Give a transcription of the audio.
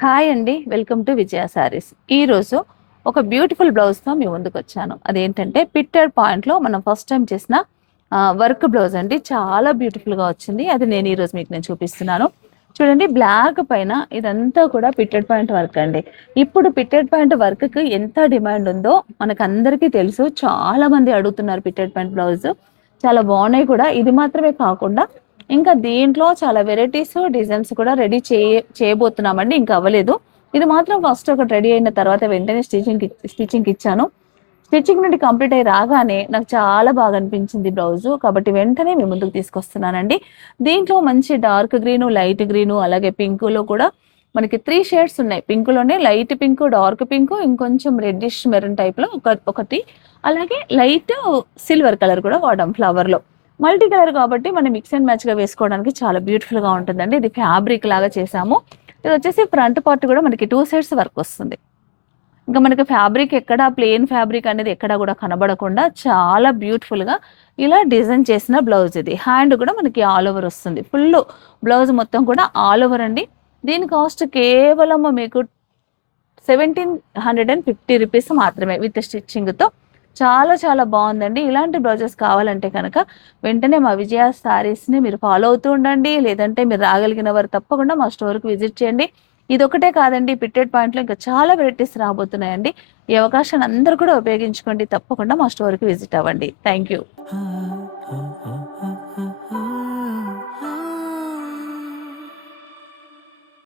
Hi అండి. Welcome to విజయ శారీస్. ఈరోజు ఒక బ్యూటిఫుల్ బ్లౌజ్‌తో మీ ముందుకొచ్చాను. అదేంటంటే పిట్టెడ్ పాయింట్‌లో మనం ఫస్ట్ టైమ్ చేసిన వర్క్ బ్లౌజ్ అండి. చాలా బ్యూటిఫుల్‌గా వచ్చింది. అది నేను ఈరోజు నేను చూపిస్తున్నాను. చూడండి, బ్లాక్ పైన ఇదంతా కూడా పిట్టెడ్ పాయింట్ వర్క్ అండి. ఇప్పుడు పిట్టెడ్ పాయింట్ వర్క్‌కి ఎంత డిమాండ్ ఉందో మనకందరికీ తెలుసు. చాలా మంది అడుగుతున్నారు పిట్టెడ్ పాయింట్ బ్లౌజ్. చాలా బాగున్నాయి కూడా. ఇది మాత్రమే కాకుండా ఇంకా దీంట్లో చాలా వెరైటీస్, డిజైన్స్ కూడా రెడీ చేయబోతున్నామండి. ఇంకా అవ్వలేదు. ఇది మాత్రం ఫస్ట్ ఒకటి రెడీ అయిన తర్వాత వెంటనే స్టిచ్చింగ్‌కి ఇచ్చాను. స్టిచ్చింగ్ నుండి కంప్లీట్ అయ్యి రాగానే నాకు చాలా బాగా అనిపించింది బ్లౌజు. కాబట్టి వెంటనే మీ ముందుకు తీసుకొస్తున్నానండి. దీంట్లో మంచి డార్క్ గ్రీను, లైట్ గ్రీను, అలాగే పింకులో కూడా మనకి 3 షేడ్స్ ఉన్నాయి. పింకులోనే లైట్ పింకు, డార్క్ పింకు, ఇంకొంచెం రెడ్డిష్ మెరూన్ టైప్‌లో ఒకటి, అలాగే లైట్ సిల్వర్ కలర్ కూడా వాడాం ఫ్లవర్‌లో. మల్టీ కలర్ కాబట్టి మనం మిక్స్ అండ్ మ్యాచ్‌గా వేసుకోవడానికి చాలా బ్యూటిఫుల్‌గా ఉంటుందండి. ఇది ఫ్యాబ్రిక్ లాగా చేసాము. ఇదొచ్చేసి ఫ్రంట్ పార్ట్ కూడా మనకి 2 సైడ్స్ వర్క్ వస్తుంది. ఇంకా మనకి ఫ్యాబ్రిక్ ఎక్కడ ప్లెయిన్ ఫ్యాబ్రిక్ అనేది ఎక్కడ కూడా కనబడకుండా చాలా బ్యూటిఫుల్‌గా ఇలా డిజైన్ చేసిన బ్లౌజ్ ఇది. హ్యాండ్ కూడా మనకి ఆల్ ఓవర్ వస్తుంది. ఫుల్లు బ్లౌజ్ మొత్తం కూడా ఆల్ ఓవర్ అండి. దీని కాస్ట్ కేవలం మీకు 1750 రూపీస్ మాత్రమే విత్ స్టిచ్చింగ్‌తో. చాలా చాలా బాగుందండి. ఇలాంటి బ్లౌజెస్ కావాలంటే కనుక వెంటనే మా విజయ శారీస్‌ని మీరు ఫాలో అవుతూ ఉండండి. లేదంటే మీరు రాగలిగిన వారు తప్పకుండా మా స్టోర్‌కి విజిట్ చేయండి. ఇదొక్కటే కాదండి, పిట్టెడ్ పాయింట్‌లో ఇంకా చాలా వెరైటీస్ రాబోతున్నాయండి. ఈ అవకాశాన్ని అందరూ కూడా ఉపయోగించుకోండి. తప్పకుండా మా స్టోర్‌కి విజిట్ అవ్వండి. Thank you.